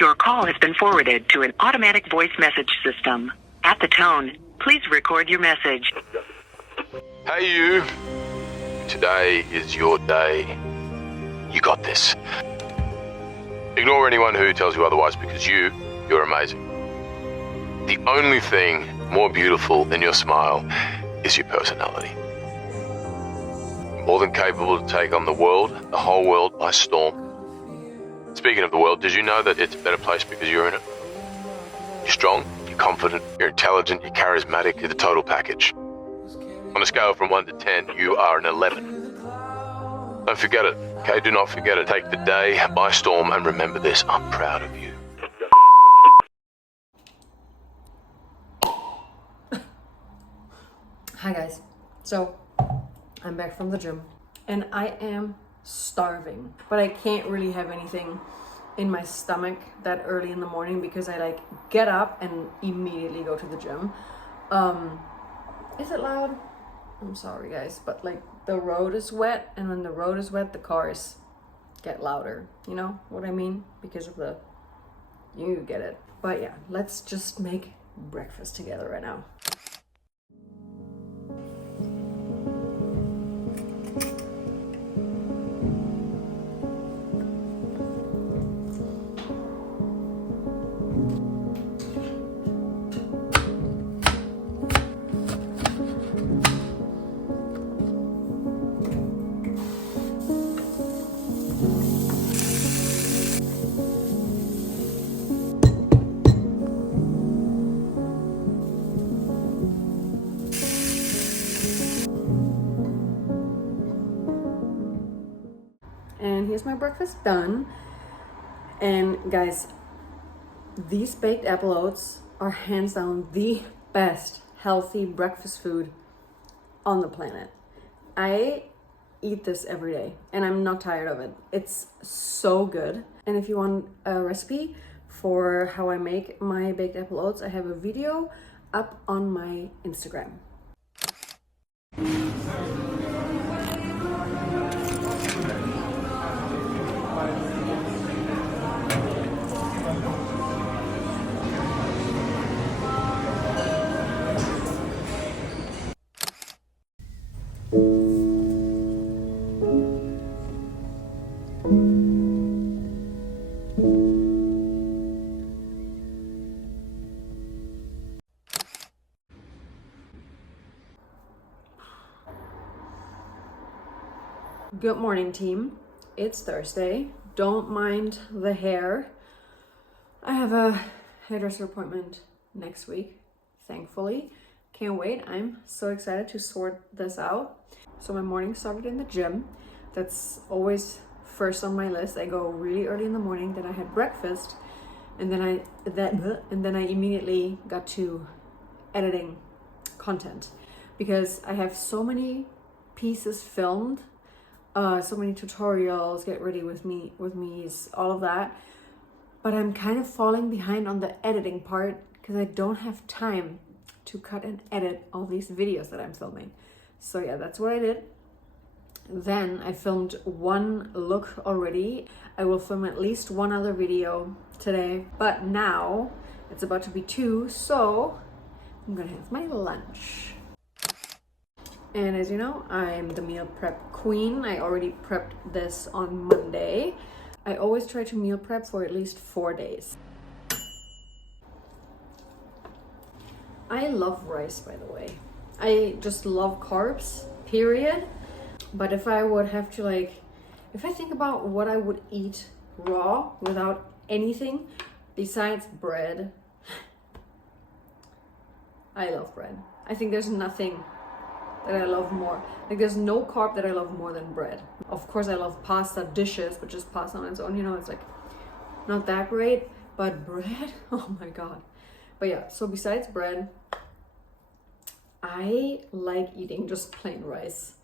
Your call has been forwarded to an automatic voice message system. At the tone, please record your message. Hey you, today is your day. You got this. Ignore anyone who tells you otherwise because you're amazing. The only thing more beautiful than your smile is your personality. More than capable to take on the world, the whole world by storm. Speaking of the world, did you know that it's a better place because you're in it? You're strong, you're confident, you're intelligent, you're charismatic, you're the total package. On a scale from 1 to 10, you are an 11. Don't forget it, okay? Do not forget it. Take the day by storm and remember this. I'm proud of you. Hi guys, so I'm back from the gym and I am starving, but I can't really have anything in my stomach that early in the morning because I like get up and immediately go to the gym. Is it loud? I'm sorry guys, but like the road is wet, and when the road is wet the cars get louder, you know what I mean, because of the, you get it. But yeah, let's just make breakfast together right now. And here's my breakfast done. And guys, these baked apple oats are hands down the best healthy breakfast food on the planet. I eat this every day and I'm not tired of it. It's so good. And if you want a recipe for how I make my baked apple oats, I have a video up on my Instagram. Good morning, team. It's Thursday. Don't mind the hair. I have a hairdresser appointment next week, thankfully. Can't wait. I'm so excited to sort this out. So my morning started in the gym. That's always first on my list. I go really early in the morning, then I had breakfast, and then I immediately got to editing content because I have so many pieces filmed. So many tutorials, get ready with me, all of that. But I'm kind of falling behind on the editing part because I don't have time to cut and edit all these videos that I'm filming. So yeah, that's what I did. Then I filmed one look already. I will film at least one other video today, but now it's about to be 2, so I'm gonna have my lunch. And as you know, I'm the meal prep queen. I already prepped this on Monday. I always try to meal prep for at least 4 days. I love rice, by the way. I just love carbs, period. But if I would have to if I think about what I would eat raw without anything besides bread, I love bread. I think there's nothing that I love more. Like there's no carb that I love more than bread. Of course I love pasta dishes, but just pasta on its own, you know, it's like not that great, but bread, oh my God. But yeah, so besides bread, I like eating just plain rice.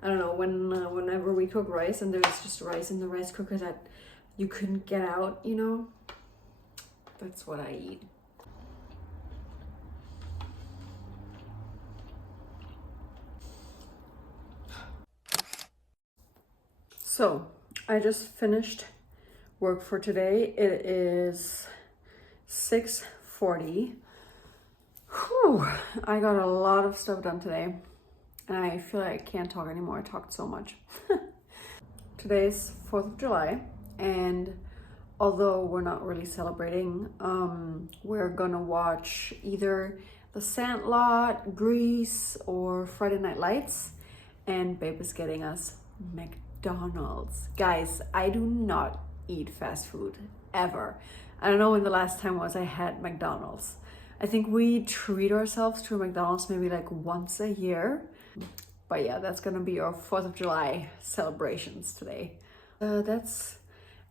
I don't know, whenever we cook rice and there's just rice in the rice cooker that you couldn't get out, you know, that's what I eat. So I just finished work for today. It is 6:40. Whew, I got a lot of stuff done today and I feel like I can't talk anymore. I talked so much. Today's 4th of July, and although we're not really celebrating, we're gonna watch either The Sandlot, Grease, or Friday Night Lights, and Babe is getting us McDonald's. Guys, I do not eat fast food, ever. I don't know when the last time was I had McDonald's. I think we treat ourselves to a McDonald's maybe like once a year. But yeah, that's gonna be our 4th of July celebrations today. That's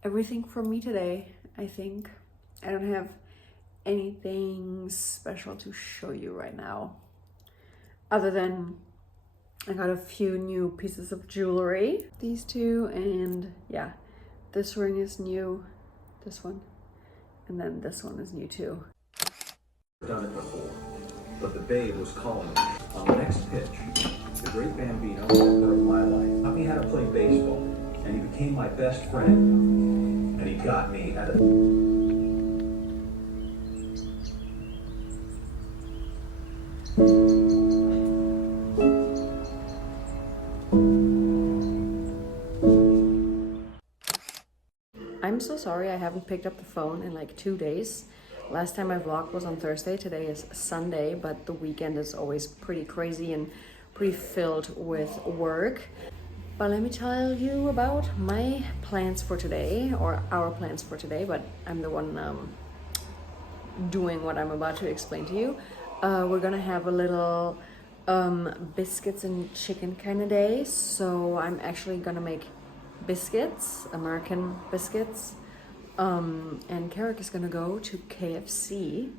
everything from me today, I think. I don't have anything special to show you right now. Other than I got a few new pieces of jewelry. These two, and yeah, this ring is new, this one, and then this one is new too. Done it before, but the Babe was calling me. On the next pitch, the great Bambino, center of my life, taught me how to play baseball, and he became my best friend, and he got me at a... I'm so sorry I haven't picked up the phone in like 2 days. Last time I vlogged was on Thursday, today is Sunday, but the weekend is always pretty crazy and pretty filled with work. But let me tell you about my plans for today, or our plans for today, but I'm the one doing what I'm about to explain to you. We're gonna have a little biscuits and chicken kind of day, so I'm actually gonna make biscuits, American biscuits, and Carrick is gonna go to KFC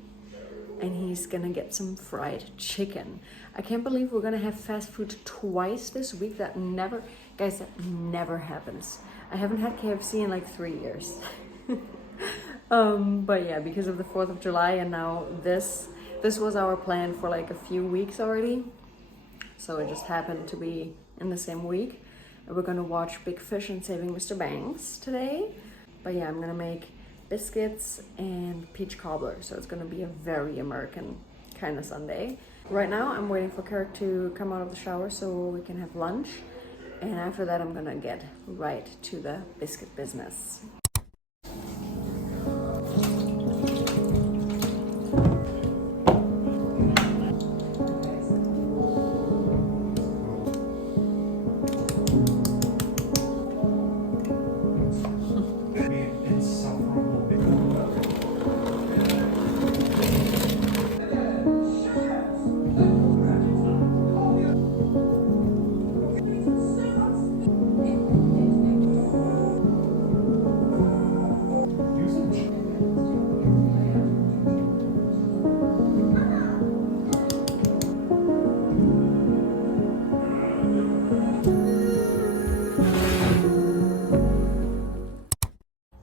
and he's gonna get some fried chicken. I can't believe we're gonna have fast food twice this week. That never, guys, that never happens. I haven't had KFC in like 3 years. But yeah, because of the 4th of July, and now this was our plan for like a few weeks already, so it just happened to be in the same week. And we're gonna watch Big Fish and Saving Mr. Banks today. But yeah, I'm gonna make biscuits and peach cobbler, so it's gonna be a very American kind of Sunday. Right now I'm waiting for Carrick to come out of the shower so we can have lunch, and after that I'm gonna get right to the biscuit business.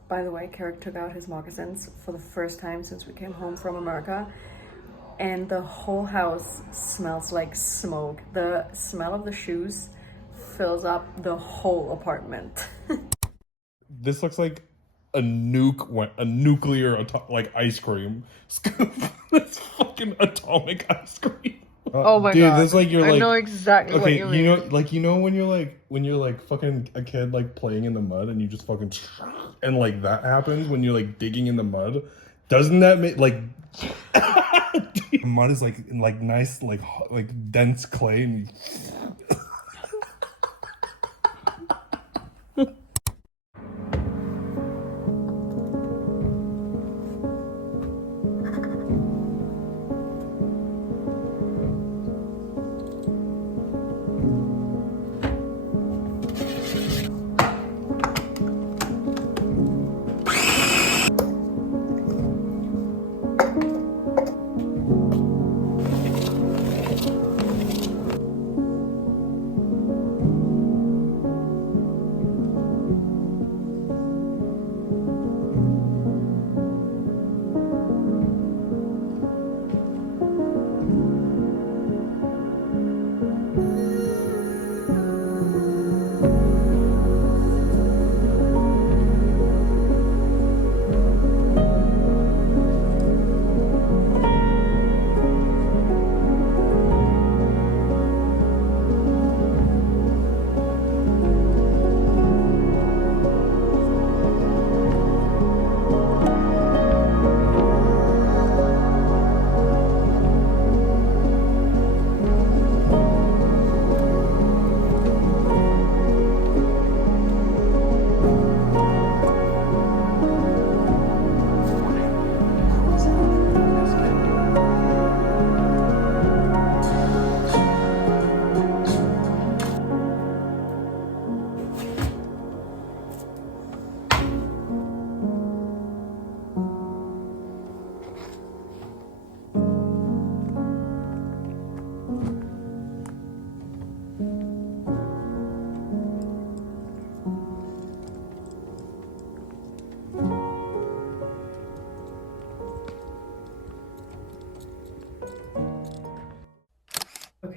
By the way, Carrick took out his moccasins for the first time since we came home from America, and the whole house smells like smoke. The smell of the shoes fills up the whole apartment. This looks like a nuclear like ice cream scoop. It's fucking atomic ice cream. Oh my dude, god! This is like you're like, I know exactly what you mean. you know when you're like fucking a kid like playing in the mud and you just fucking and like that happens when you're like digging in the mud. Doesn't that make like mud is like nice like dense clay and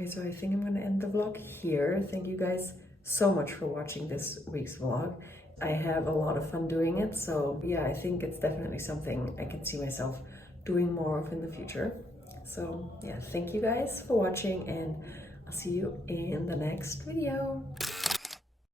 Okay, so I think I'm gonna end the vlog here. Thank you guys so much for watching this week's vlog. I have a lot of fun doing it, so yeah, I think it's definitely something I can see myself doing more of in the future. So yeah, thank you guys for watching, and I'll see you in the next video.